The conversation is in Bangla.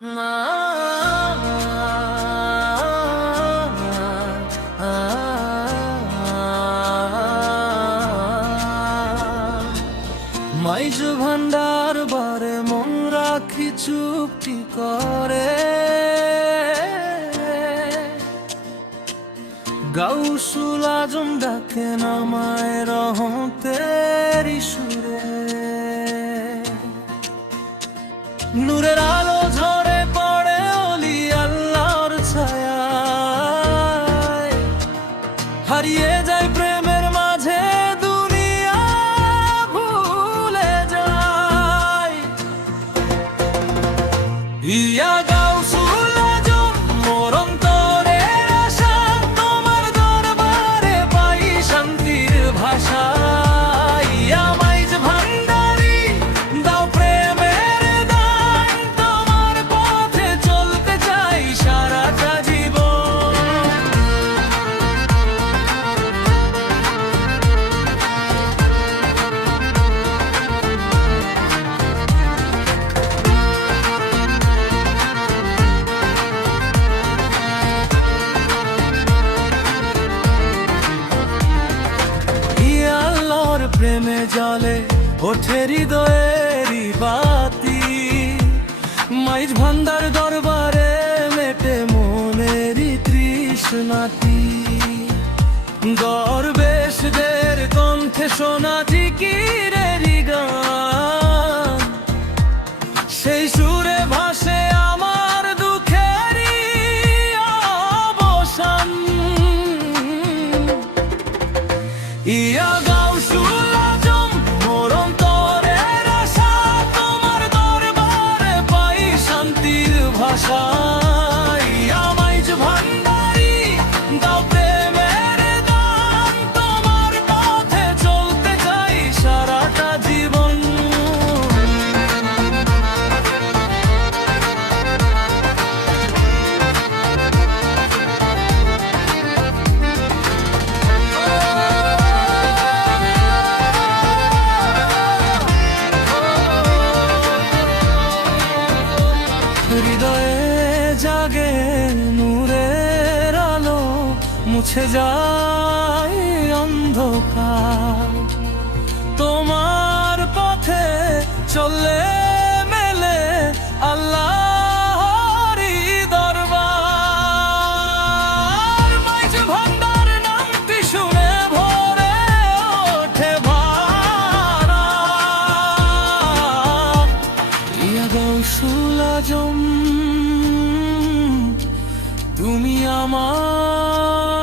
মাইজ ভান্ডার বারে মন রাখি চুপটি করে গাউসুল আজম ডাকে নামায় রহমতের সুরে নূরের আলো ঝরে পড়ে ওলি আল্লাহর ছায়ায় হারিয়ে যায় প্রেমের মাঝে দুনিয়া ভুলে যায় ইয়া গাউসুল আজম মোর অন্তরের আশা তোমার দরবারে পাই শান্তির ভাষা ইয়া মাইজ ভান্ডারি দাও প্রেমের দান তোমার পথে চলতে চাই সারাটা জীবন প্রেমে জলে ওঠে হৃদয়েরই বাতি মাইজ ভান্ডার দরবারে মেটে মনেরই তৃষ্ণাতি দরবেশদের কণ্ঠে শোনা জিকিরেরই গান সেই সুরে ভাসে আমার দুঃখেরই অবসান ইয়া গাউসুল আজম মোর অন্তরের আশা তোমার দরবারে পাই শান্তির ভাষা ইয়া মাইজ ভান্ডারি দাও প্রেমের দান তোমার পথে চলতে চাই সারাটা জীবন হৃদয়ে জাগে নূরের আলো মুছে যায় অন্ধকার তোমার পথে চললে মেলে আল্লাহরই দরবার মাইজ ভান্ডার নামটি শুনে ভরে ওঠে ভাড়া ইয়া গাউসুল আজম তুমি আমার